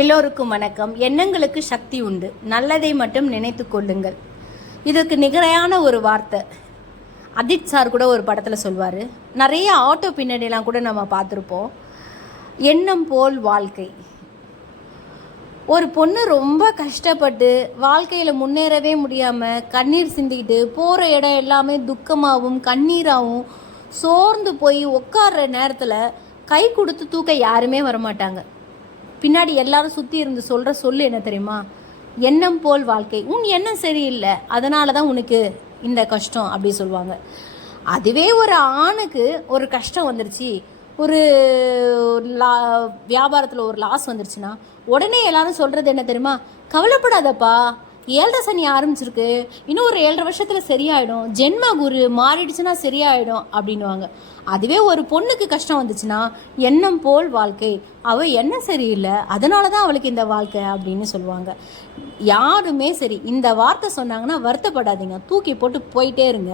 எல்லோருக்கும் வணக்கம். எண்ணங்களுக்கு சக்தி உண்டு, நல்லதை மட்டும் நினைத்து கொள்ளுங்கள். இதுக்கு நிகரான ஒரு வார்த்தை அஜித் சார் கூட ஒரு படத்தில் சொல்வார். நிறைய ஆட்டோ பின்னணிலாம் கூட நம்ம பார்த்துருப்போம். எண்ணம் போல் வாழ்க்கை. ஒரு பொண்ணு ரொம்ப கஷ்டப்பட்டு வாழ்க்கையில் முன்னேறவே முடியாமல் கண்ணீர் சிந்திக்கிட்டு போகிற இடம் எல்லாமே துக்கமாகவும் கண்ணீராகவும் சோர்ந்து போய் உட்கார்ற நேரத்தில் கை கொடுத்து தூக்க யாருமே வரமாட்டாங்க. பின்னாடி எல்லாரும் சுற்றி இருந்து சொல்கிற சொல்லு என்ன தெரியுமா? எண்ணம் போல் வாழ்க்கை. உன் எண்ணம் சரியில்லை, அதனால தான் உனக்கு இந்த கஷ்டம் அப்படி சொல்லுவாங்க. அதுவே ஒரு ஆணுக்கு ஒரு கஷ்டம் வந்துருச்சு, ஒரு வியாபாரத்தில் ஒரு லாஸ் வந்துருச்சுன்னா உடனே எல்லாரும் சொல்கிறது என்ன தெரியுமா? கவலைப்படாதப்பா, 7 சனி ஆரம்பிச்சிருக்கு, இன்னும் ஒரு 7.5 வருஷத்தில் சரியாயிடும், ஜென்ம குரு மாறிடுச்சுன்னா சரியாயிடும் அப்படின்வாங்க. அதுவே ஒரு பொண்ணுக்கு கஷ்டம் வந்துச்சுன்னா எண்ணம் போல் வாழ்க்கை, அவள் எண்ணம் சரியில்லை, அதனால தான் அவளுக்கு இந்த வாழ்க்கை அப்படின்னு சொல்லுவாங்க. யாருமே சரி இந்த வார்த்தை சொன்னாங்கன்னா வருத்தப்படாதீங்க, தூக்கி போட்டு போயிட்டே இருங்க.